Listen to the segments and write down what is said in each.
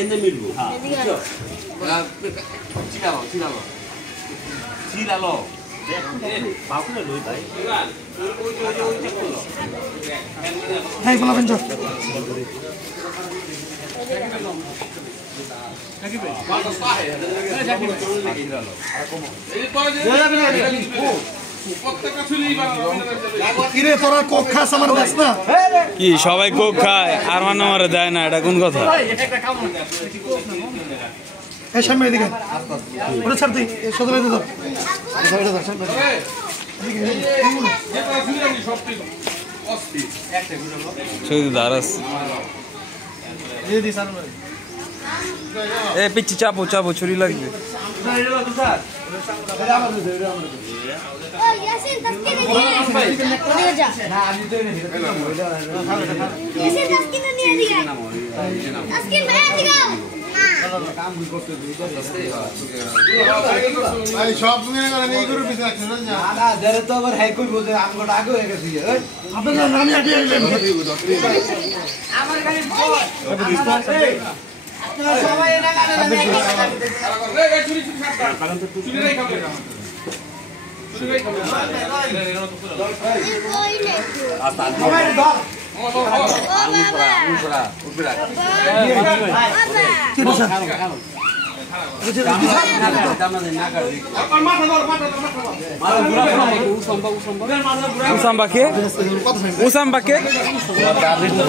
এনে মিলবো চিলালো হ্যাঁ বলবেন তো কি সবাই কোক খায় আর মানে দেয় না, এটা কোন কথা? সামনে এদিকে ওটা ছাড় তুই সদরে দে পিচ্ছি চাপো চাপো ছুরি লাগবে।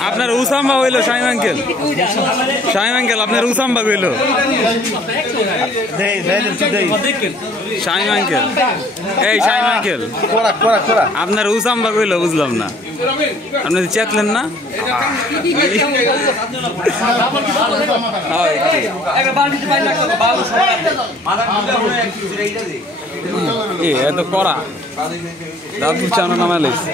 আপনার উসাম্বা হইল শাহিম আঙ্কেল, শাহিম আঙ্কেল আপনার উসাম্বা হইল শাহিম আঙ্কেল। এই শাহিম আঙ্কেল আপনার উসাম্বা হইল, বুঝলাম না আপনি চেতলেন না? এত করা দাদু চানো নামা লেগেছে।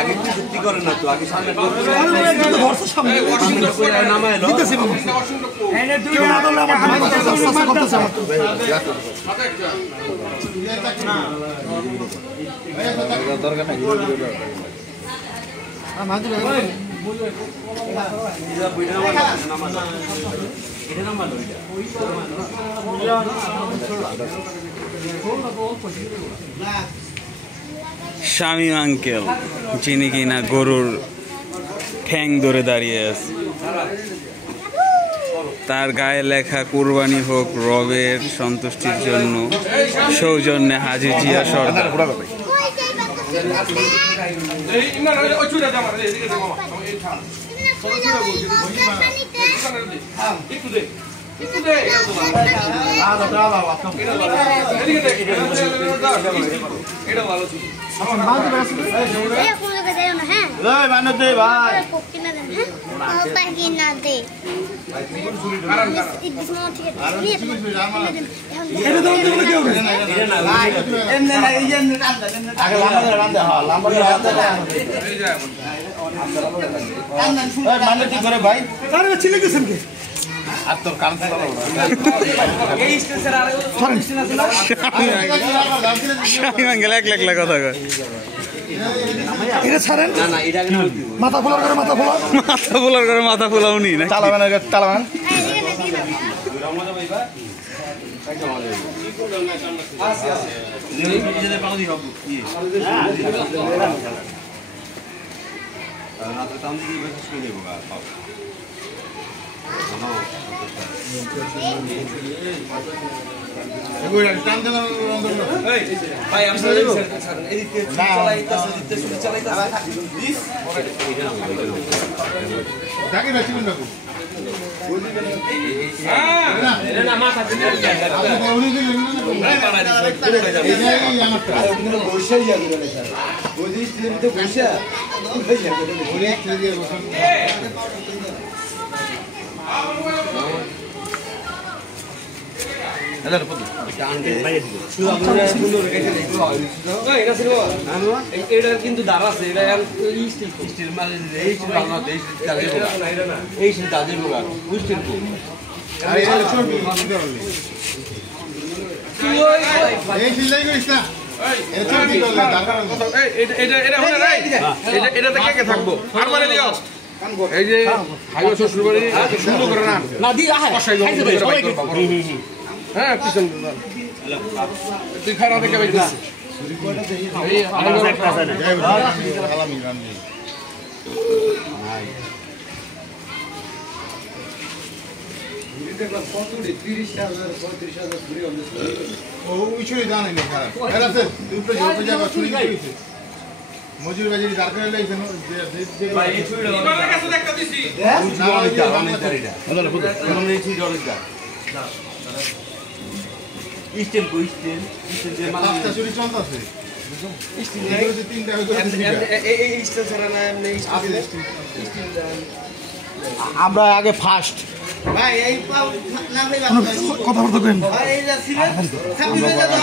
আগে চুক্তি করেন না তো, আগে সামনে শামীম আঙ্কেল যিনি কিনা গরুর ঠ্যাং ধরে দাঁড়িয়ে আছে, তার গায়ে লেখা কুরবানি হোক রবের সন্তুষ্টির জন্য, সৌজন্যে হাজী জিয়া সর্দার। কথা মাথা ফোলার করে মাথা ফোলা উনি না চালাবেন। কিন্তু দাঁড় আছে এটা স্টিল মানে এই স্টিল বাংলাদেশ এই স্টিল তাদের লোক স্টিল কো এই সিলাই করিস না এটা কি করলে দরকার এটা থেকে কে থাকবো আর মানে দিও এই যে হাইওয়ে শ্বশুর বাড়ি সুন্দর করে না না দি আহে হ্যাঁ পিছন তুই খারা দেখে বাইতেছিস এই হাইওয়ে একটা আছে না আলামি রান্নি ও উইছুই জানেন না খারাপ এর আছে তুই তো জব জায়গা শুনি গেছিস মজুর বাজারি দরকার লাইছে না যে ভাই এই ছুড়ে তোমার কাছে একটা দিছি না ওইটা বাংলাদেশিটা হলো বুঝো আমরা এই ছুড়ে অনেক দা স্টিল কো স্টিল যে পাঁচটা চুরি চলতেছে স্টিল এগুলো তিনটা এই স্টিল ছাড়া না এমনি স্টিল আমরা আগে ফার্স্ট ভাই এই না ভাই কথা বলতে করেন ভাই এই যা ছিলেন থাকি হয়ে যাবে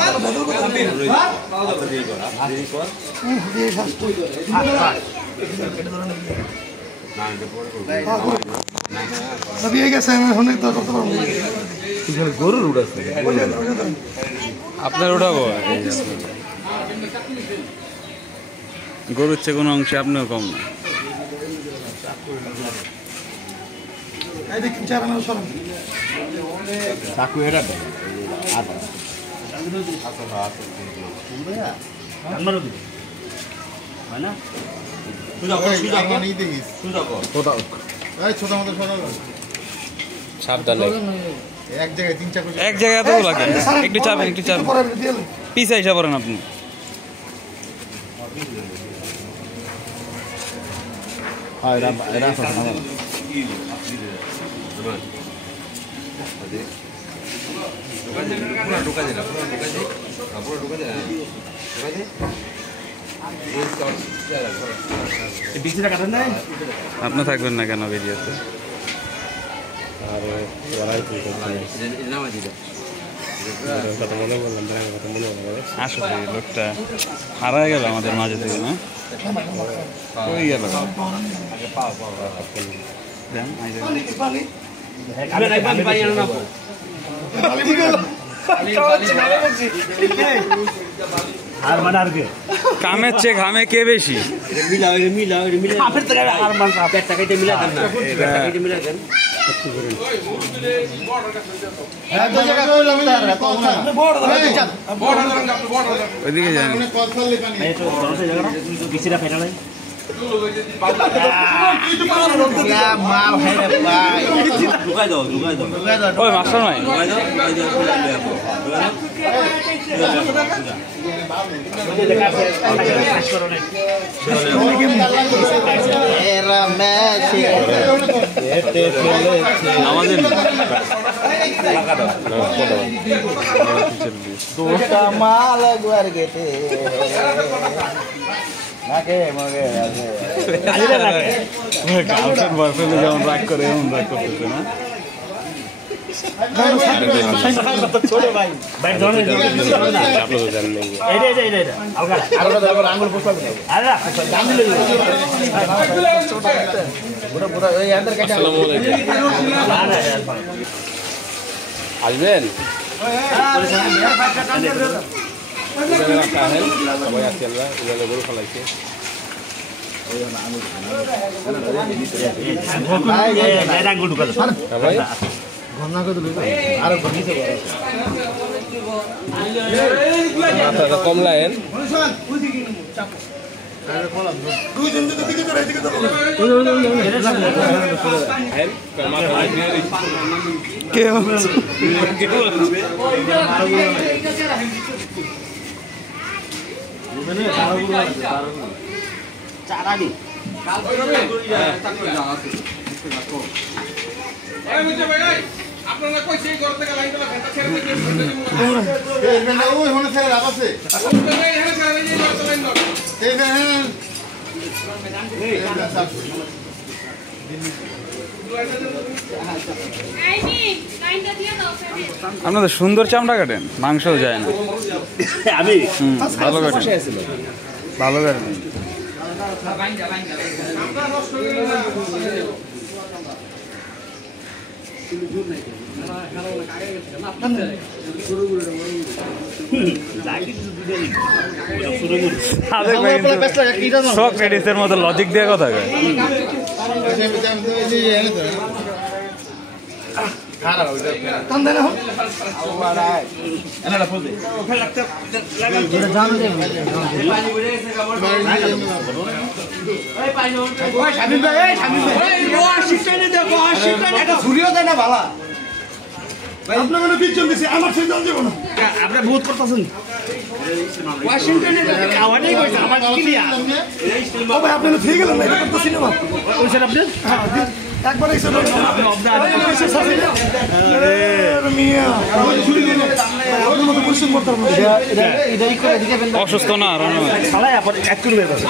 দিয়ে গেছে আমি অনেক তো করতে পারবো গরুর উড়াছে আপনার উঠাবো গরুর চেয়ে কোনো অংশে আপনিও কম না এই দেখুন চারা না সরম চাকু এটা আর আমরা দিই হয় না সুজা কর সুজা কর नहीं देखिस সুজা কর এই ছোট মত সরল সাবধানে এক জায়গায় তিন চার এক জায়গায় এত লাগে একটু চাপেন পিছা হিসাব করেন আপনি হয় এরা ঢুকা দে পুরো ঢুকা দে বিক্রিটা কাটেন নাই আপনি থাকবেন না কেন ভিডিওতে আসলে লোকটা হারায় গেল আমাদের মাঝে থেকে না ওই গেল কামের চেয়ে ঘামে কে বেশি ওইদিকে যান ওই মাস্টার নাই আমাদের দুটা মাল একবার গেতে গার্লফ্রেন্ড বয়ফ্রেন্ডে যেমন রাগ করে এমন রাগ করতেছে না আসবেন সবাই আসছি আমরা গরু ফেলাইছে কমলা এন চারা দি আপনারা কইছে এই ঘর থেকে লাইন করা ঘন্টা ছেড়ে দিয়ে এই বেলা ওই হনে ছেড়ে লাভ আছে এখানে ছেড়ে দিয়ে ঘর লাইন দাও এই বেলা আপনাদের সুন্দর চামড়া কাটেন, মাংসও যায় না। আমি ভালো কাটেন, ভালো কাটেন। সক্রেটিসের মতো লজিক দিয়ে কথা কয়। আপনার পিছন দিছে আমার সেই জল দেব না আপনি বহুত করতেছেন ওয়াশিংটনে খাওয়াটাই কইছে আমার ক্লিয়ার ও ভাই আপনি ঠিক গেলেন না এটা তো সিনেমা কইছেন আপনি একবার এসে ধরুন আরে মিয়া আপনার মতো পরিশ্রম করতে পারবো এটা করে দিতে পারবেন অসুস্থ না আর খালাই আপন এক কিলো বের আছে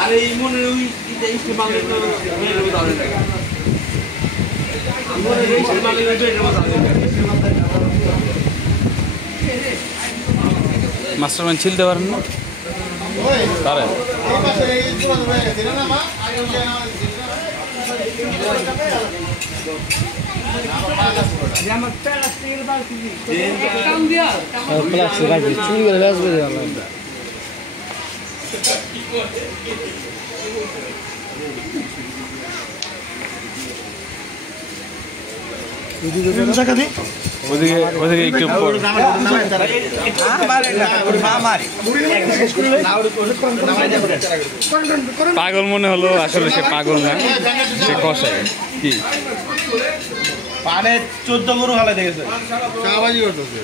আরে এই মনে ওই ইস্তেমাল তো মাস্টারম্যান ছিলতে পারেন না তারে ওদিকে ওদিকে একটু পাগল মনে হলো, আসলে সে পাগল না, সে কষায় কি পানে 14 গরু হালে দেখেছে কাবাজি করতেছে